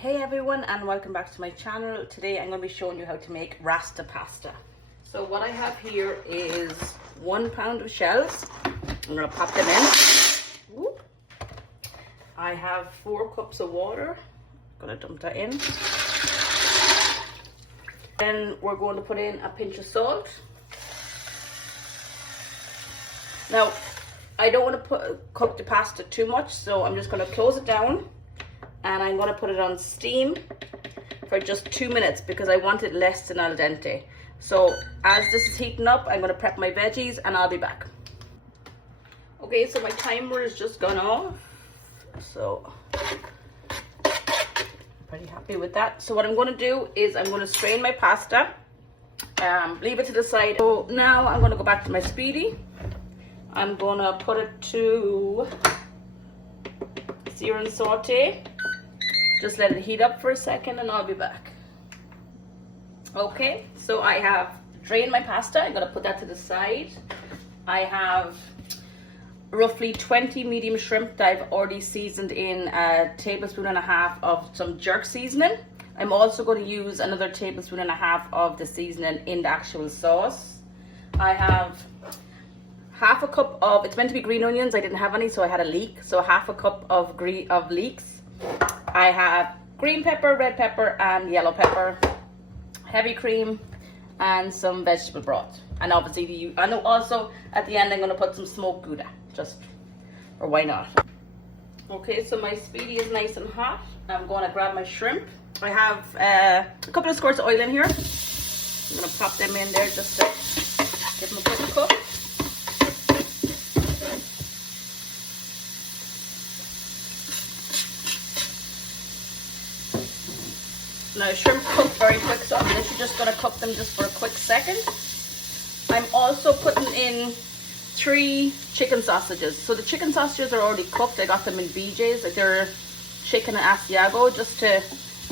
Hey everyone, and welcome back to my channel. Today I'm going to be showing you how to make Rasta pasta. So what I have here is 1 pound of shells. I'm going to pop them in. Whoop. I have 4 cups of water. I'm going to dump that in. Then we're going to put in a pinch of salt. Now I don't want to cook the pasta too much, so I'm just going to close it down. And I'm going to put it on steam for just 2 minutes because I want it less than al dente. So as this is heating up, I'm going to prep my veggies and I'll be back. Okay, so my timer has just gone off. So pretty happy with that. So what I'm going to do is I'm going to strain my pasta, leave it to the side. So now I'm going to go back to my Speedi. I'm going to put it to sear and sauté. Just let it heat up for a second and I'll be back. Okay, so I have drained my pasta. I'm going to put that to the side. I have roughly 20 medium shrimp that I've already seasoned in 1.5 tablespoons of some jerk seasoning. I'm also going to use another 1.5 tablespoons of the seasoning in the actual sauce. I have half a cup of, it's meant to be green onions. I didn't have any, so I had a leek. So half a cup of leeks. I have green pepper, red pepper, and yellow pepper, heavy cream, and some vegetable broth. And obviously, I know also at the end I'm going to put some smoked Gouda, just, or why not? Okay, so my Speedi is nice and hot. I'm going to grab my shrimp. I have a couple of squirts of oil in here. I'm going to pop them in there just to give them a quick cook. Now shrimp cook very quick, so I'm literally just going to cook them just for a quick second. I'm also putting in 3 chicken sausages. So the chicken sausages are already cooked. I got them in BJ's, like they're chicken and Asiago, just to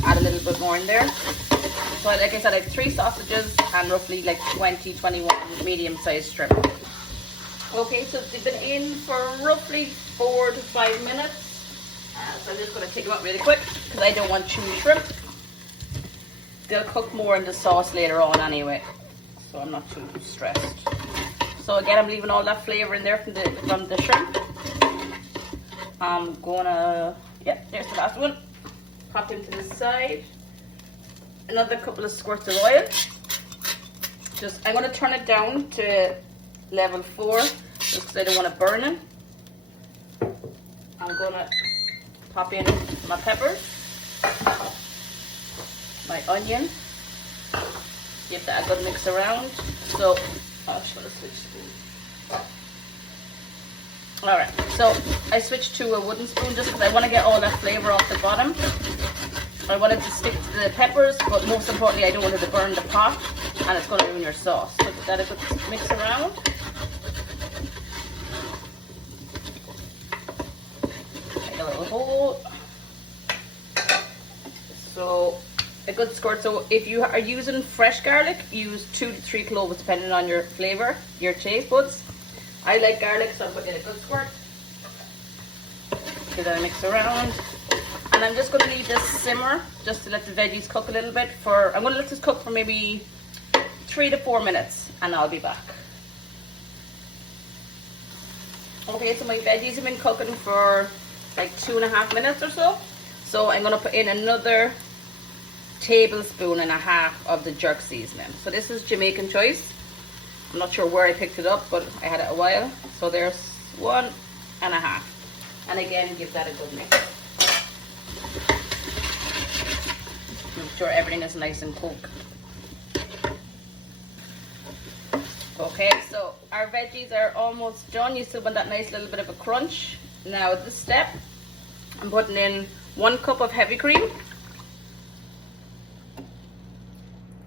add a little bit more in there. So like I said, I have 3 sausages and roughly like 21 medium-sized shrimp. Okay, so they've been in for roughly 4 to 5 minutes. So I'm just going to take them out really quick because I don't want chewy shrimp. They'll cook more in the sauce later on anyway, so I'm not too stressed. So again, I'm leaving all that flavor in there from the shrimp. I'm gonna, yeah, there's the last one. Pop into the side. Another couple of squirts of oil. I'm gonna turn it down to level 4, just because I don't want to burn it. I'm gonna pop in my peppers, my onion, give that a good mix around. So, I'm just gonna switch spoons. Alright, so I switched to a wooden spoon just because I want to get all that flavor off the bottom. I want it to stick to the peppers, but most importantly, I don't want it to burn the pot and it's going to ruin your sauce. So give that a good mix around. Take a little hold. So, a good squirt. So if you are using fresh garlic, use 2 to 3 cloves depending on your flavor, your taste buds. I like garlic, so I'm putting in a good squirt. Give that a mix around. And I'm just going to leave this simmer just to let the veggies cook a little bit I'm going to let this cook for maybe 3 to 4 minutes and I'll be back. Okay, so my veggies have been cooking for like 2.5 minutes or so. So I'm going to put in another 1.5 tablespoons of the jerk seasoning. So this is Jamican choice. I'm not sure where I picked it up, but I had it a while. So there's 1.5. And again, give that a good mix. Make sure everything is nice and cooked. Okay, so our veggies are almost done. You still want that nice little bit of a crunch. Now at this step, I'm putting in 1 cup of heavy cream.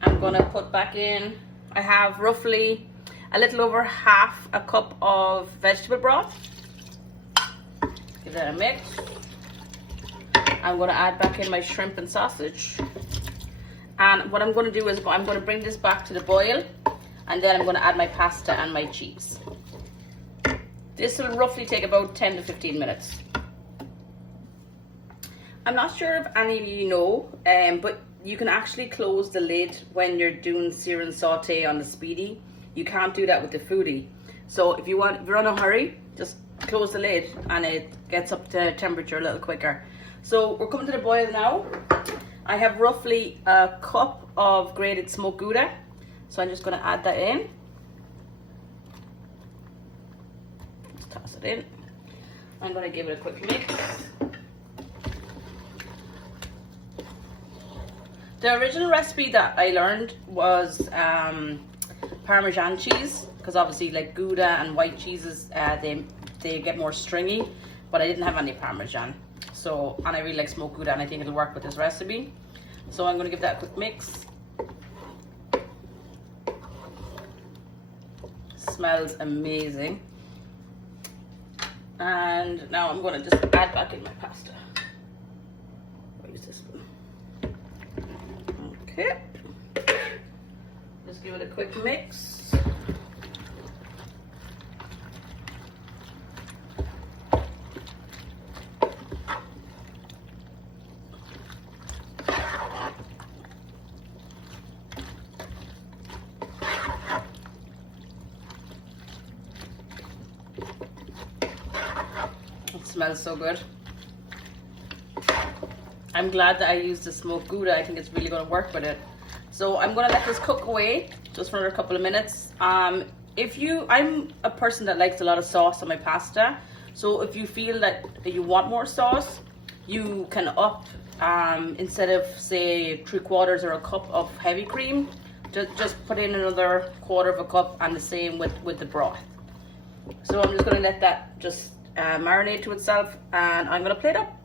I'm going to put back in, I have roughly a little over half a cup of vegetable broth. Give that a mix. I'm going to add back in my shrimp and sausage. And what I'm going to do is I'm going to bring this back to the boil. And then I'm going to add my pasta and my cheese. This will roughly take about 10 to 15 minutes. I'm not sure if any of you know, but you can actually close the lid when you're doing sear and saute on the Speedi. You can't do that with the Foodie. So if you're in a hurry, just close the lid and it gets up to temperature a little quicker. So we're coming to the boil now. I have roughly a cup of grated smoked Gouda. So I'm just going to add that in. Just toss it in. I'm going to give it a quick mix. The original recipe that I learned was Parmesan cheese, because obviously like Gouda and white cheeses, they get more stringy, but I didn't have any Parmesan. So, and I really like smoked Gouda, and I think it'll work with this recipe. So I'm going to give that a quick mix. Smells amazing. And now I'm going to just add back in my pasta. I'll use this spoon. Okay. Just give it a quick mix. It smells so good. I'm glad that I used the smoked Gouda. I think it's really going to work with it. So I'm going to let this cook away just for a couple of minutes. I'm a person that likes a lot of sauce on my pasta. So if you feel that you want more sauce, you can up, instead of say 3/4 or a cup of heavy cream, just put in another 1/4 of a cup, and the same with the broth. So I'm just going to let that just marinate to itself, and I'm going to plate up.